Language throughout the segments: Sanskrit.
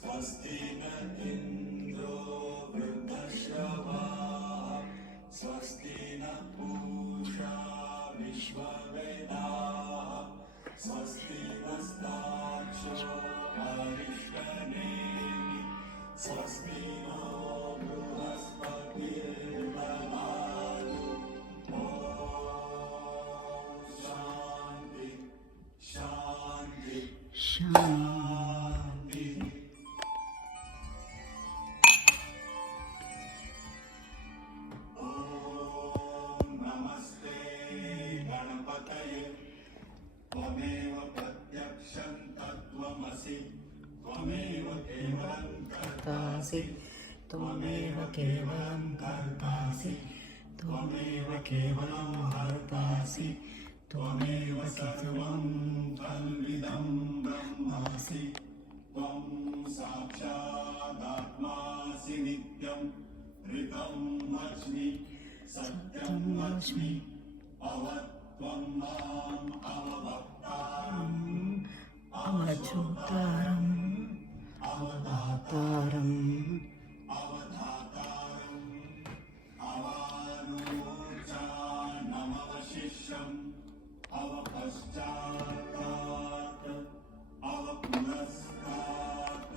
स्वस्ति न इन्द्रो वृद्धश्रवाः स्वस्ति न पूषा विश्ववेदाः स्वस्ति नस्ताक्षो अरिष्टनेमि स्वस्ति नो बृहस्पतिर्दधातु ॐ शान्ति शान्ति शान्ति। त्वमेव प्रत्यक्षं तत्त्वमसि त्वमेव केवलं कर्तासि त्वमेव केवलं कर्तासि त्वमेव केवलं हर्तासि त्वमेव सर्वं कल्विदं ब्रह्मासि त्वं साक्षादात्मासि नित्यं ऋतं वच्मि सत्यं वच्मि त्वं माम् अवभक्तारम् अवधूतारम् अवधातारम् अवधातारम् अवानुचानमवशिष्यम् अवपश्चात्तात् अवपुरस्तात्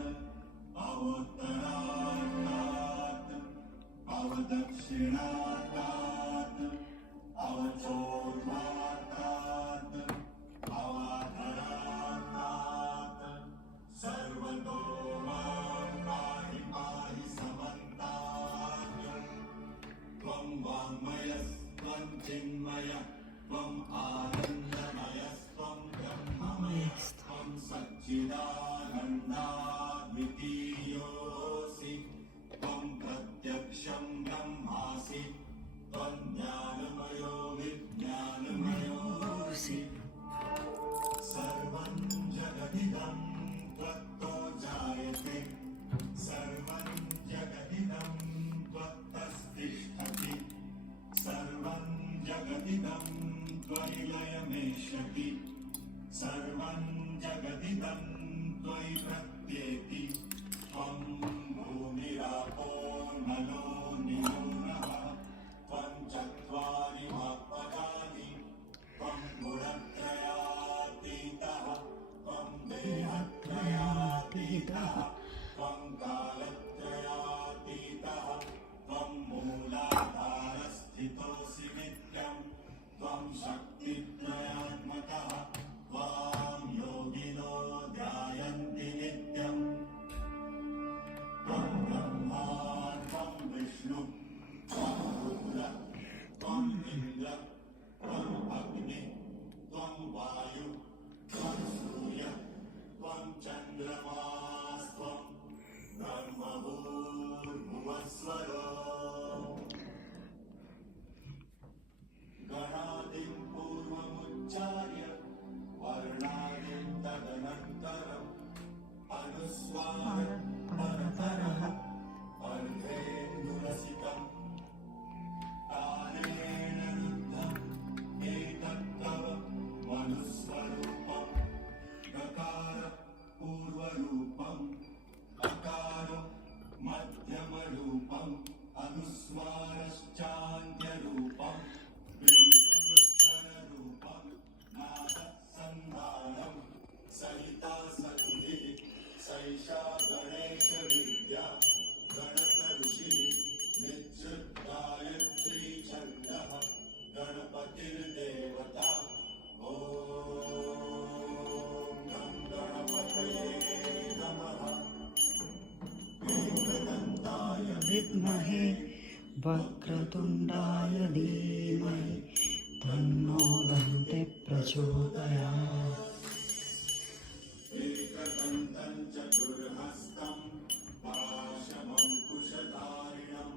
अवोत्तरात् अवदक्षिणात् अवचोर्वातात् अवाधरात् सर्वतो मां पाहि पाहि समन्तात् त्वं वाङ्मयस्त्वं चिन्मयः त्वम् आनन्दमयस्त्वं ब्रह्ममयस्त्वं सच्चिदानन्दाद्वितीयोऽसि त्वं प्रत्यक्षं ब्रह्मासि त्वं ज्ञानमयो विज्ञानमयोऽसि सर्वं जगदिदं त्वत्तो जायते सर्वं जगदिदं त्वत्तस्तिष्ठति सर्वं जगदिदं त्वयि लयमेष्यति सर्वं जगदिदं त्वयि प्रत्येति त्वं भूमिरापो नलो नियो त्वं चत्वारि महत्पदानि त्वं गुणत्रयातीतः त्वं देहत्रयातीतः त्वं कालत्रयातीतः त्वं मूलाधारस्थितोऽसि नित्यं त्वं शक्तित्रयात्मकः त्वां योगिनो ध्यायन्ति नित्यम् त्वं ब्रह्मा त्वं विष्णु त्वं इन्द्र त्वं अग्नि त्वं वायु त्वं सूर्य त्वं चन्द्रमास्त्वं ब्रह्मभूर्भुवस्वरो गणादिं पूर्वमुच्चार्य वर्णादिं तदनन्तरम् अनुस्वार परतरः अर्धेन्दुरसिकम् तानेन रुद्धम् एतत्तव मनुस्वरूपम् गकार पूर्वरूपम् अकार मध्यमरूपम् अनुस्वारश्चान्त्यरूपम् बिन्दुरुच्चररूपम् नादसन्धानम् सहिता सन्धिः सैषा गणेशविद्या गणतऋषिः निश्चिद्गायत्री छन्दः गणपतिर्देवता ॐ गं गणपतये नमः एकदन्ताय विद्महे वक्रतुण्डाय धीमहि तन्नो दन्ति प्रचोदयात् एकदन्तं चतुर्हस्तं पाशमङ्कुशधारिणं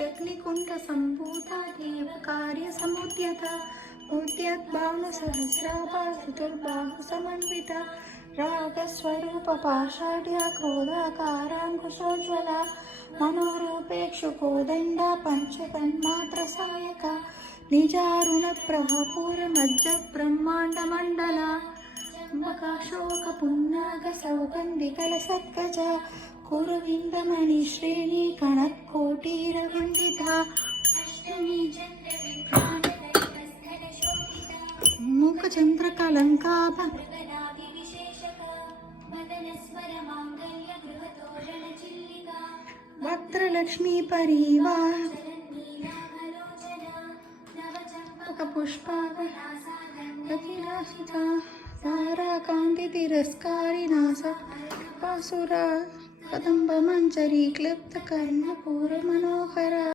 विदग्निकुण्डसम्भूता देवकार्यसमुद्यता उद्यद्भानुसहस्राभा चतुर्बाहुसमन्विता रागस्वरूपपाषाढ्या क्रोधाकाराङ्कुशोज्ज्वला मनोरूपेक्षुकोदण्डा पञ्चतन्मात्रसायका निजारुणप्रभापूरमज्जब्रह्माण्डमण्डला मकाशोकपुन्नागसौगन्धिकलसत्कजा कुरुविन्दमणिश्रेणी कणत्कोटीरविन्दिता मूकचन्द्रकलङ्काभ वक्त्रलक्ष्मीपरीवाह पुष्पावतिरासिता ताराकान्तितिरस्कारिणास पासुरा कदम्बमञ्जरी क्लिप्तकर्णपूरमनोहरा